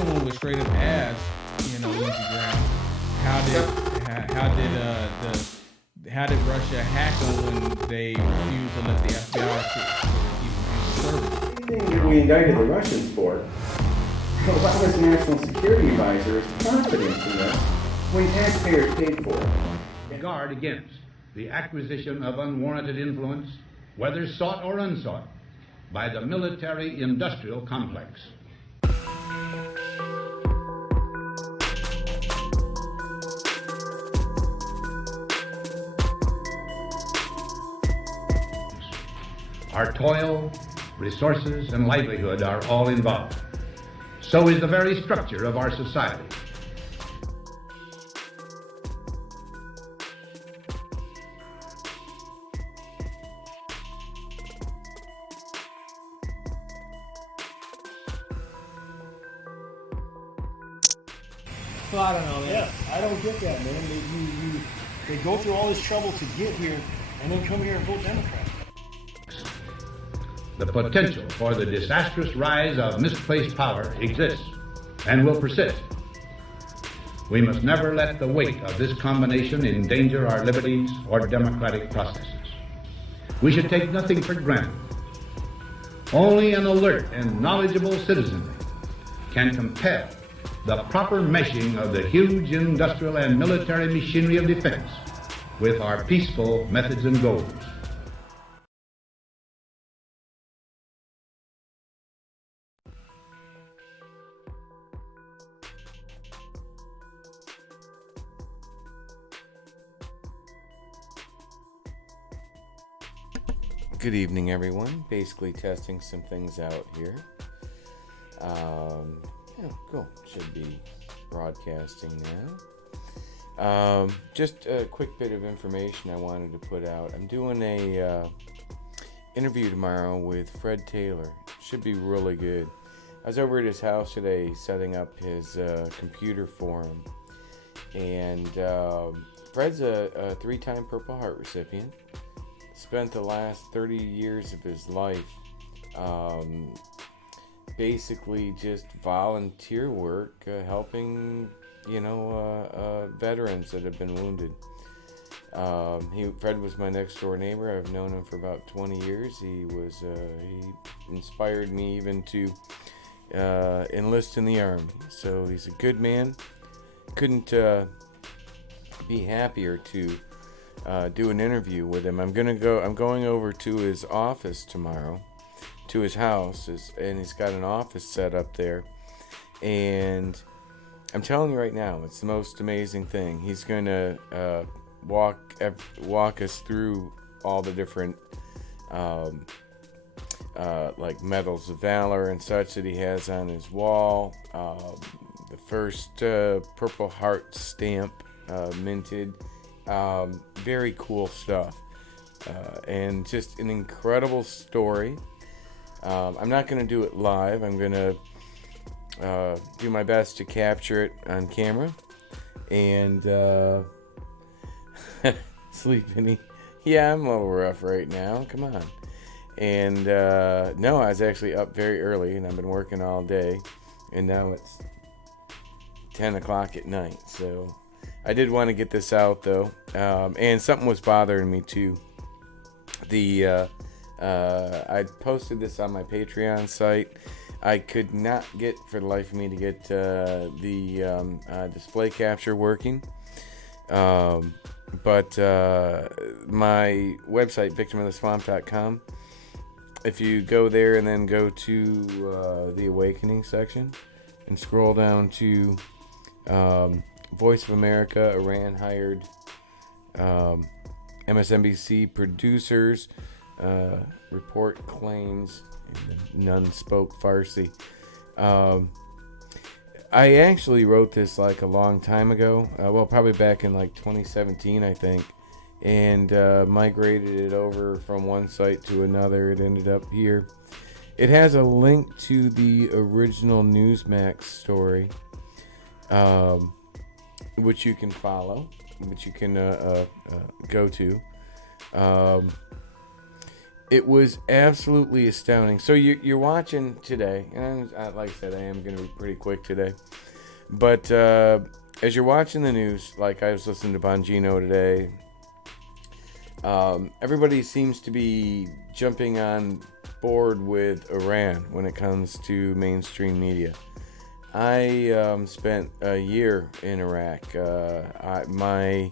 someone would straight up ask, Lindsey Graham, how did Russia hack them when they refused to let the FBI keep them in service? Anything that we indicted the Russians for, Obama's national security advisor is confident in this when taxpayers paid for it. Guard against the acquisition of unwarranted influence, whether sought or unsought, by the military-industrial complex. Our toil, resources, and livelihood are all involved. So is the very structure of our society. Well, I don't know, man. Yeah, I don't get that, man. They go through all this trouble to get here and then come here and vote Democrat. The potential for the disastrous rise of misplaced power exists and will persist. We must never let the weight of this combination endanger our liberties or democratic processes. We should take nothing for granted. Only an alert and knowledgeable citizenry can compel the proper meshing of the huge industrial and military machinery of defense with our peaceful methods and goals. Good evening, everyone. Basically testing some things out here. Cool. Should be broadcasting now. Just a quick bit of information I wanted to put out. I'm doing a interview tomorrow with Fred Taylor. Should be really good. I was over at his house today setting up his computer for him. And Fred's a 3-time Purple Heart recipient. Spent the last 30 years of his life basically just volunteer work, helping, veterans that have been wounded. Fred was my next door neighbor. I've known him for about 20 years. He inspired me even to enlist in the Army. So he's a good man. Couldn't be happier to do an interview with him. I'm going over to his office tomorrow, to his house, and he's got an office set up there. And I'm telling you right now, it's the most amazing thing. He's going to walk us through all the different like medals of valor and such that he has on his wall. The first Purple Heart stamp minted. Very cool stuff, and just an incredible story. I'm not going to do it live. I'm going to do my best to capture it on camera. And sleeping. Yeah, I'm a little rough right now. Come on. And no, I was actually up very early, and I've been working all day. And now it's 10 o'clock at night, so I did want to get this out, though, and something was bothering me, too. I posted this on my Patreon site. I could not get, for the life of me, to get the display capture working. But my website, victimoftheswamp.com, if you go there and then go to the Awakening section and scroll down to Voice of America, Iran-hired MSNBC producers report claims none spoke Farsi. I actually wrote this like a long time ago. Probably back in like 2017, I think. And migrated it over from one site to another. It ended up here. It has a link to the original Newsmax story, which you can follow, which you can go to. It was absolutely astounding. So you're watching today, and like I said, I am going to be pretty quick today. But as you're watching the news, like I was listening to Bongino today, everybody seems to be jumping on board with Iran when it comes to mainstream media. I spent a year in Iraq. My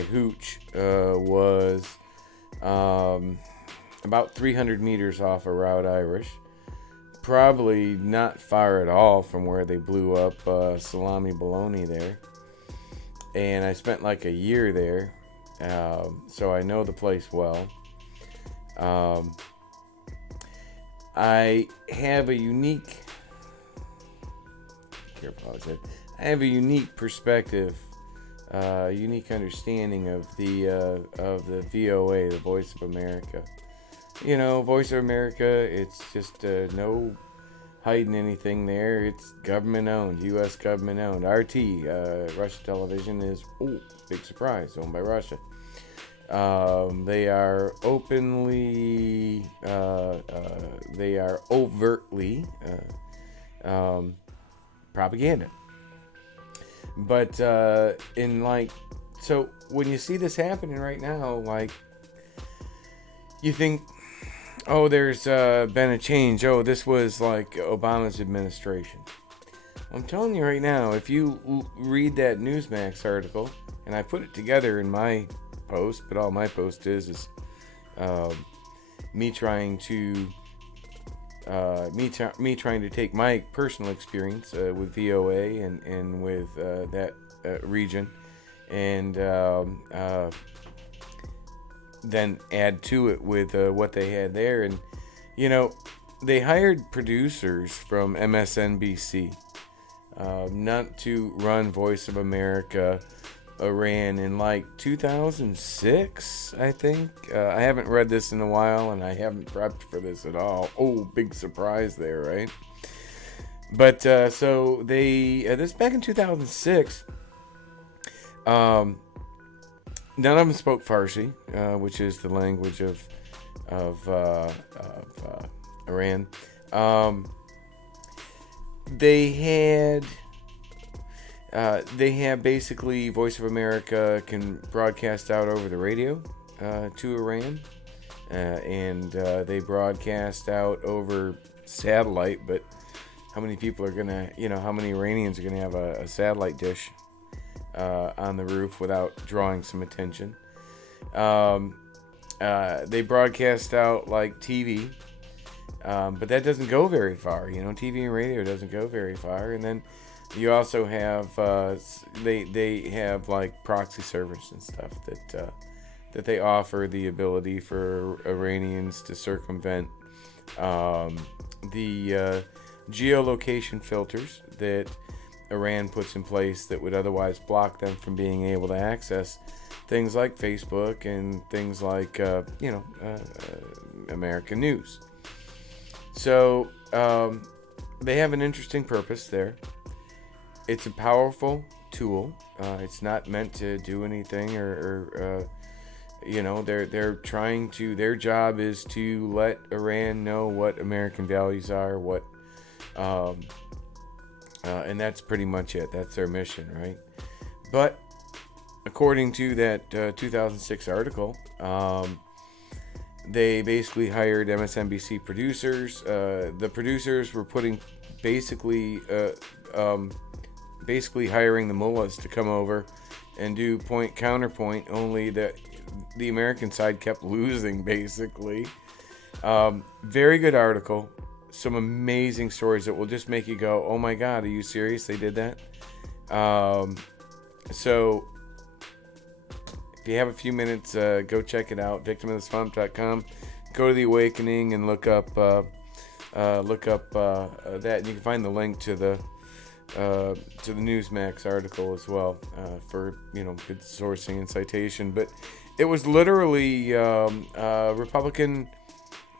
hooch was about 300 meters off of Route Irish. Probably not far at all from where they blew up Salami Bologna there. And I spent like a year there. So I know the place well. I have a unique perspective, unique understanding of the VOA, the Voice of America. You know, Voice of America, it's just no hiding anything there. It's government owned, U.S. government owned. RT, Russia Television, is, big surprise, owned by Russia. They are overtly propaganda. But so when you see this happening right now, like, you think, oh, there's been a change. Oh, this was like Obama's administration. I'm telling you right now, if you read that Newsmax article, and I put it together in my post, but all my post is me trying to take my personal experience with VOA and with that region, and then add to it with what they had there. And you know, they hired producers from MSNBC not to run Voice of America Iran in like 2006, I think. I haven't read this in a while, and I haven't prepped for this at all. Oh, big surprise there, right? But so they this back in 2006. None of them spoke Farsi, which is the language of Iran. They have basically Voice of America can broadcast out over the radio to Iran, and they broadcast out over satellite. But how many people are gonna, how many Iranians are gonna have a satellite dish on the roof without drawing some attention? They broadcast out like TV, but that doesn't go very far. TV and radio doesn't go very far. And then you also have they have like proxy servers and stuff that they offer the ability for Iranians to circumvent the geolocation filters that Iran puts in place that would otherwise block them from being able to access things like Facebook and things like American news. So they have an interesting purpose there. It's a powerful tool. It's not meant to do anything, or they're trying to. Their job is to let Iran know what American values are, and that's pretty much it. That's their mission, right? But according to that 2006 article, they basically hired MSNBC producers. The producers were basically hiring the mullahs to come over and do counterpoint, only that the American side kept losing, basically. Very good article. Some amazing stories that will just make you go, oh my God, are you serious? They did that? So if you have a few minutes, go check it out, victimoftheswamp.com. Go to The Awakening and look up that, and you can find the link to the Newsmax article as well, for good sourcing and citation. But it was literally Republican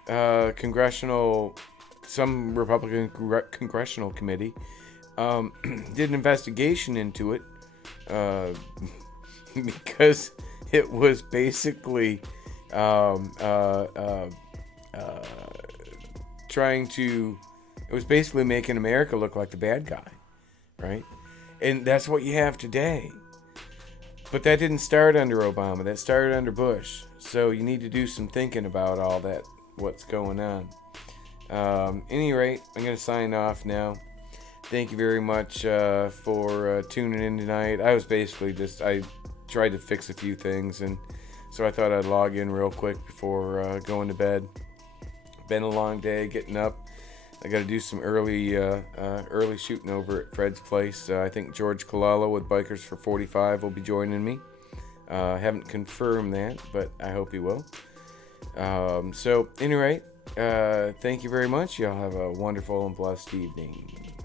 congressional committee did an investigation into it, because it was basically trying to, it was basically making America look like the bad guy, right? And that's what you have today. But that didn't start under Obama. That started under Bush. So you need to do some thinking about all that, what's going on. Any rate, I'm going to sign off now. Thank you very much for tuning in tonight. I was basically I tried to fix a few things, and so I thought I'd log in real quick before going to bed. Been a long day getting up. I got to do some early shooting over at Fred's place. I think George Kalala with Bikers for 45 will be joining me. Haven't confirmed that, but I hope he will. So, anyway, thank you very much. Y'all have a wonderful and blessed evening.